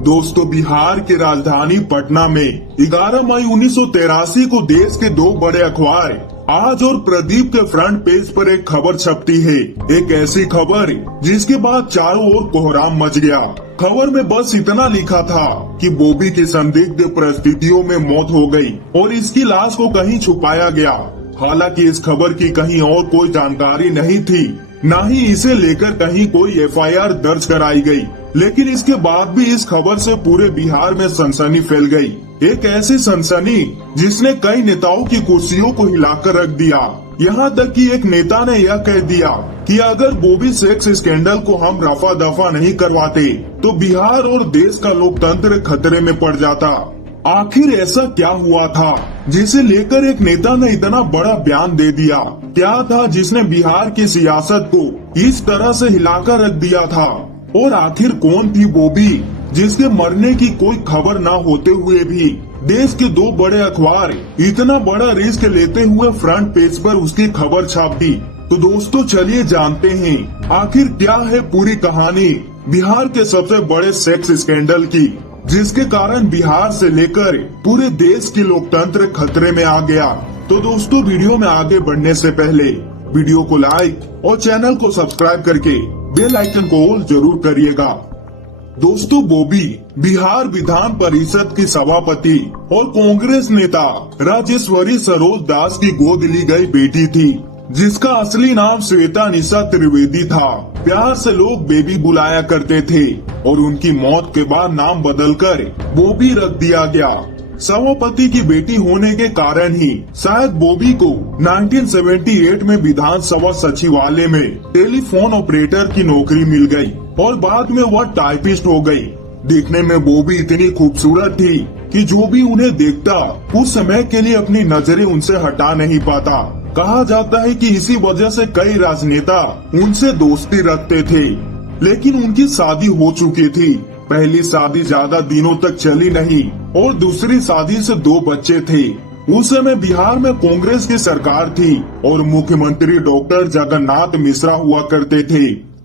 दोस्तों, बिहार की राजधानी पटना में 11 मई 1983 को देश के दो बड़े अखबार आज और प्रदीप के फ्रंट पेज पर एक खबर छपती है। एक ऐसी खबर जिसके बाद चारों ओर कोहराम मच गया। खबर में बस इतना लिखा था कि बॉबी की संदिग्ध परिस्थितियों में मौत हो गई और इसकी लाश को कहीं छुपाया गया। हालांकि इस खबर की कहीं और कोई जानकारी नहीं थी, न ही इसे लेकर कहीं कोई एफआईआर दर्ज कराई गई। लेकिन इसके बाद भी इस खबर से पूरे बिहार में सनसनी फैल गई। एक ऐसी सनसनी जिसने कई नेताओं की कुर्सियों को हिलाकर रख दिया। यहाँ तक कि एक नेता ने यह कह दिया कि अगर बॉबी सेक्स स्कैंडल को हम रफा दफा नहीं करवाते तो बिहार और देश का लोकतंत्र खतरे में पड़ जाता। आखिर ऐसा क्या हुआ था जिसे लेकर एक नेता ने इतना बड़ा बयान दे दिया? क्या था जिसने बिहार की सियासत को इस तरह से हिलाकर रख दिया था? और आखिर कौन थी बॉबी जिसके मरने की कोई खबर न होते हुए भी देश के दो बड़े अखबार इतना बड़ा रिस्क लेते हुए फ्रंट पेज पर उसकी खबर छाप दी? तो दोस्तों, चलिए जानते हैं आखिर क्या है पूरी कहानी बिहार के सबसे बड़े सेक्स स्कैंडल की, जिसके कारण बिहार से लेकर पूरे देश की लोकतंत्र खतरे में आ गया। तो दोस्तों, वीडियो में आगे बढ़ने से पहले वीडियो को लाइक और चैनल को सब्सक्राइब करके बेल आइकन को ऑल जरूर करिएगा। दोस्तों, बॉबी बिहार विधान परिषद की सभापति और कांग्रेस नेता राजेश्वरी सरोज दास की गोद ली गई बेटी थी, जिसका असली नाम श्वेता निशा त्रिवेदी था। प्यार से लोग बेबी बुलाया करते थे और उनकी मौत के बाद नाम बदलकर बॉबी रख दिया गया। सभापति की बेटी होने के कारण ही शायद बॉबी को 1978 में विधानसभा सचिवालय में टेलीफोन ऑपरेटर की नौकरी मिल गई और बाद में वह टाइपिस्ट हो गई। देखने में बॉबी इतनी खूबसूरत थी कि जो भी उन्हें देखता उस समय के लिए अपनी नजरें उनसे हटा नहीं पाता। कहा जाता है कि इसी वजह से कई राजनेता उनसे दोस्ती रखते थे। लेकिन उनकी शादी हो चुकी थी। पहली शादी ज्यादा दिनों तक चली नहीं और दूसरी शादी से दो बच्चे थे। उस समय बिहार में कांग्रेस की सरकार थी और मुख्यमंत्री डॉक्टर जगन्नाथ मिश्रा हुआ करते थे।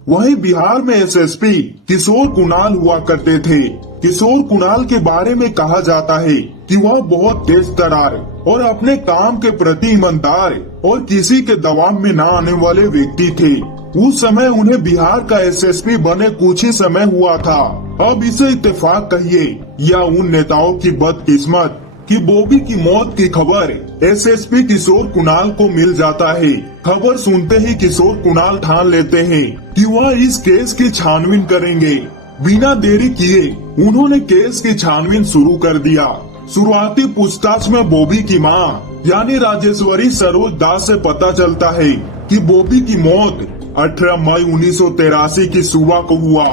वहीं बिहार में एसएसपी किशोर कुणाल हुआ करते थे। किशोर कुणाल के बारे में कहा जाता है कि वह बहुत तेज तर्रार और अपने काम के प्रति ईमानदार और किसी के दबाव में न आने वाले व्यक्ति थे। उस समय उन्हें बिहार का एसएसपी बने कुछ ही समय हुआ था। अब इसे इत्तेफाक कहिए या उन नेताओं की बदकिस्मत कि बॉबी की मौत की खबर एसएसपी किशोर कुणाल को मिल जाता है। खबर सुनते ही किशोर कुणाल ठान लेते हैं कि वह इस केस की छानबीन करेंगे। बिना देरी किए उन्होंने केस की छानबीन शुरू कर दिया। शुरुआती पूछताछ में बॉबी की मां यानी राजेश्वरी सरोज दास से पता चलता है कि बॉबी की मौत 18 मई 1983 की सुबह को हुआ।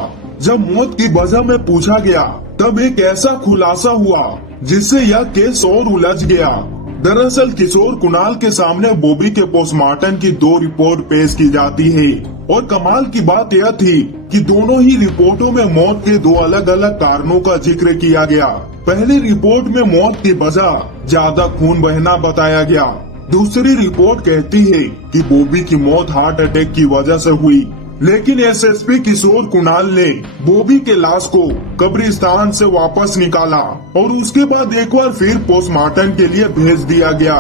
जब मौत की वजह में पूछा गया तब एक ऐसा खुलासा हुआ जिससे यह केस और उलझ गया। दरअसल किशोर कुणाल के सामने बॉबी के पोस्टमार्टम की दो रिपोर्ट पेश की जाती है और कमाल की बात यह थी कि दोनों ही रिपोर्टों में मौत के दो अलग अलग कारणों का जिक्र किया गया। पहली रिपोर्ट में मौत की वजह ज्यादा खून बहना बताया गया। दूसरी रिपोर्ट कहती है कि बॉबी की मौत हार्ट अटैक की वजह से हुई। लेकिन एसएसपी किशोर कुणाल ने बॉबी के लाश को कब्रिस्तान से वापस निकाला और उसके बाद एक बार फिर पोस्टमार्टम के लिए भेज दिया गया।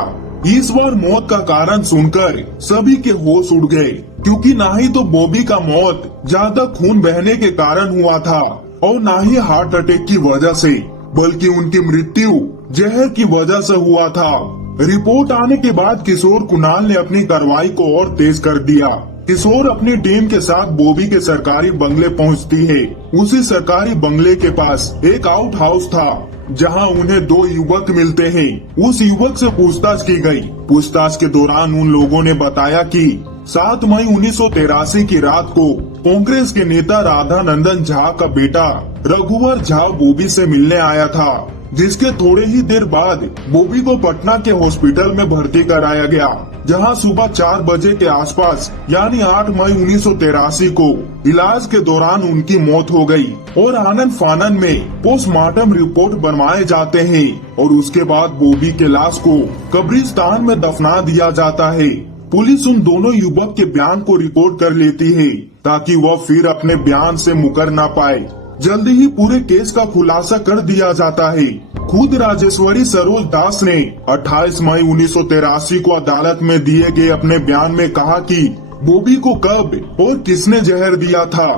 इस बार मौत का कारण सुनकर सभी के होश उड़ गए, क्योंकि न ही तो बॉबी का मौत ज्यादा खून बहने के कारण हुआ था और न ही हार्ट अटैक की वजह से, बल्कि उनकी मृत्यु जहर की वजह से हुआ था। रिपोर्ट आने के बाद किशोर कुणाल ने अपनी कार्रवाई को और तेज कर दिया। किशोर अपनी टीम के साथ बॉबी के सरकारी बंगले पहुंचती है। उसी सरकारी बंगले के पास एक आउट हाउस था जहां उन्हें दो युवक मिलते हैं। उस युवक से पूछताछ की गई। पूछताछ के दौरान उन लोगों ने बताया कि 7 मई 1983 की रात को कांग्रेस के नेता राधा नंदन झा का बेटा रघुवर झा बॉबी से मिलने आया था, जिसके थोड़े ही देर बाद बॉबी को पटना के हॉस्पिटल में भर्ती कराया गया, जहां सुबह 4 बजे के आसपास यानी 8 मई 1983 को इलाज के दौरान उनकी मौत हो गई और आनन फानन में पोस्टमार्टम रिपोर्ट बनवाए जाते हैं और उसके बाद बॉबी के लाश को कब्रिस्तान में दफना दिया जाता है। पुलिस उन दोनों युवक के बयान को रिकॉर्ड कर लेती है ताकि वह फिर अपने बयान से मुकर न पाए। जल्दी ही पूरे केस का खुलासा कर दिया जाता है। खुद राजेश्वरी सरोज दास ने 28 मई 1983 को अदालत में दिए गए अपने बयान में कहा कि बॉबी को कब और किसने जहर दिया था।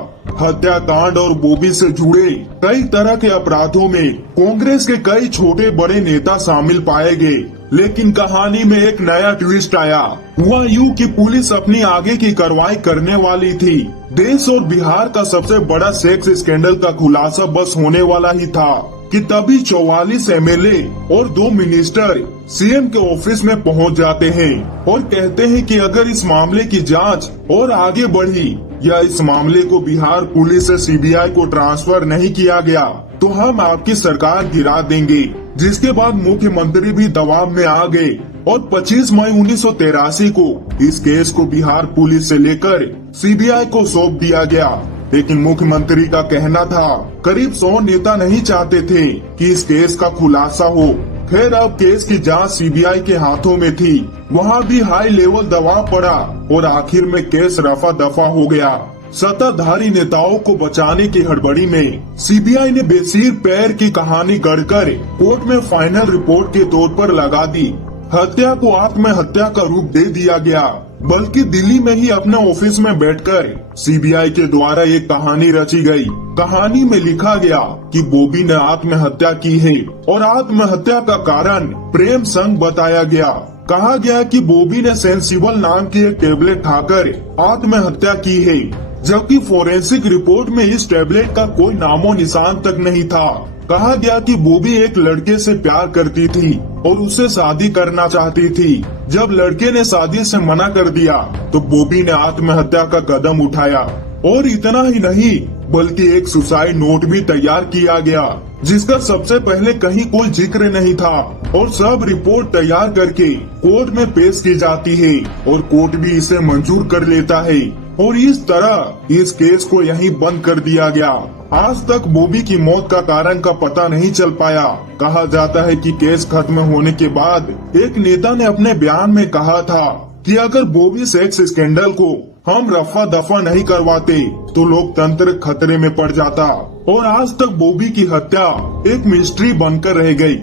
हत्याकांड और बॉबी से जुड़े कई तरह के अपराधों में कांग्रेस के कई छोटे बड़े नेता शामिल पाए गए, लेकिन कहानी में एक नया ट्विस्ट आया। हुआ यूं कि पुलिस अपनी आगे की कार्रवाई करने वाली थी। देश और बिहार का सबसे बड़ा सेक्स स्कैंडल का खुलासा बस होने वाला ही था कि तभी 44 एमएलए और 2 मिनिस्टर सीएम के ऑफिस में पहुंच जाते हैं और कहते हैं कि अगर इस मामले की जांच और आगे बढ़ी या इस मामले को बिहार पुलिस से सीबीआई को ट्रांसफर नहीं किया गया तो हम आपकी सरकार गिरा देंगे। जिसके बाद मुख्यमंत्री भी दबाव में आ गए और 25 मई 1983 को इस केस को बिहार पुलिस से लेकर सीबीआई को सौंप दिया गया। लेकिन मुख्यमंत्री का कहना था करीब 100 नेता नहीं चाहते थे कि इस केस का खुलासा हो। खैर अब केस की जांच सीबीआई के हाथों में थी, वहां भी हाई लेवल दबाव पड़ा और आखिर में केस रफा दफा हो गया। सत्ताधारी नेताओं को बचाने की हड़बड़ी में सीबीआई ने बेसिर पैर की कहानी गढ़कर कोर्ट में फाइनल रिपोर्ट के तौर पर लगा दी। हत्या को आत्महत्या का रूप दे दिया गया, बल्कि दिल्ली में ही अपने ऑफिस में बैठकर सीबीआई के द्वारा एक कहानी रची गई। कहानी में लिखा गया कि बॉबी ने आत्महत्या की है और आत्महत्या का कारण प्रेम संग बताया गया। कहा गया कि बॉबी ने सेंसिबल नाम की एक टेबलेट खाकर आत्महत्या की है, जबकि फोरेंसिक रिपोर्ट में इस टेबलेट का कोई नामो निशान तक नहीं था। कहा गया कि बॉबी एक लड़के से प्यार करती थी और उससे शादी करना चाहती थी। जब लड़के ने शादी से मना कर दिया तो बॉबी ने आत्महत्या का कदम उठाया और इतना ही नहीं बल्कि एक सुसाइड नोट भी तैयार किया गया, जिसका सबसे पहले कहीं कोई जिक्र नहीं था और सब रिपोर्ट तैयार करके कोर्ट में पेश की जाती है और कोर्ट भी इसे मंजूर कर लेता है और इस तरह इस केस को यहीं बंद कर दिया गया। आज तक बॉबी की मौत का कारण का पता नहीं चल पाया। कहा जाता है कि केस खत्म होने के बाद एक नेता ने अपने बयान में कहा था कि अगर बॉबी सेक्स स्कैंडल को हम रफा दफा नहीं करवाते तो लोकतंत्र खतरे में पड़ जाता, और आज तक बॉबी की हत्या एक मिस्ट्री बनकर रह गई।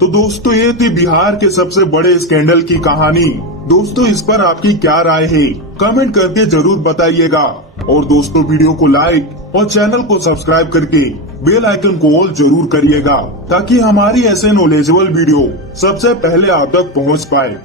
तो दोस्तों ये थी बिहार के सबसे बड़े स्कैंडल की कहानी। दोस्तों इस पर आपकी क्या राय है कमेंट करके जरूर बताइएगा, और दोस्तों वीडियो को लाइक और चैनल को सब्सक्राइब करके बेल आइकन को ऑल जरूर करिएगा ताकि हमारी ऐसे नॉलेजेबल वीडियो सबसे पहले आप तक पहुंच पाए।